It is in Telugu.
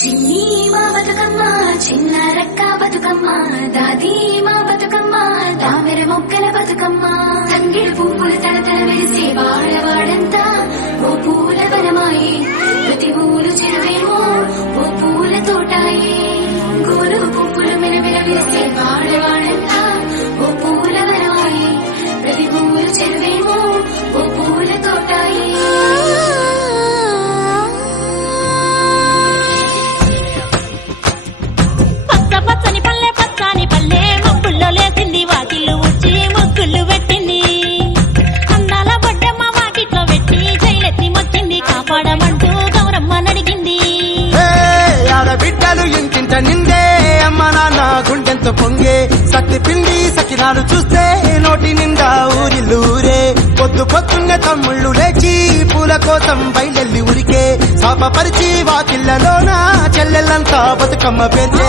చిన్ని మా బతుకమ్మ చిన్న రక్క బతుకమ్మ దాది మా బతుకమ్మ దామెర మొక్కల బతుకమ్మ తంగిడు పువ్వులు తలతల వెలిసే వాడవాడంతా ఓ పూల వనమాయే ప్రతి ఊరు చెరువేమో ఓ పూల తోటాయే గోరు పువ్వులు మెరమెర వెలిసే వాడవాడంతా ఓ పూల వనమాయే ప్రతి ఊరు చెరువేమో ఓ పూల తోటాయే పచ్చని పల్లె పచ్చని పల్లె మబ్బుల్లో లేసింది వాకిళ్ళు ఉచ్చి ముగ్గులు పెట్టింది అందాల బొడ్డమ్మ వాకిట్లో పెట్టి జైలెత్తి మొక్కింది కాపాడమంటూ గౌరమ్మ నడిగింది ఆడబిడ్డలు ఇంటింట నిందే అమ్మ నాన్న గుండెంతో పొంగే సత్తి పిండి సకినాలు చూస్తే నోటి నిండా ఊరిల్లూరే పొద్దు పొద్దున్నే తమ్ముళ్ళు లేచి పూల కోసం బయలెల్లి ఉరికే శాపపరిచి వాకిళ్లలోన చెల్లెళ్ళంతా బతుకమ్మ పెంచే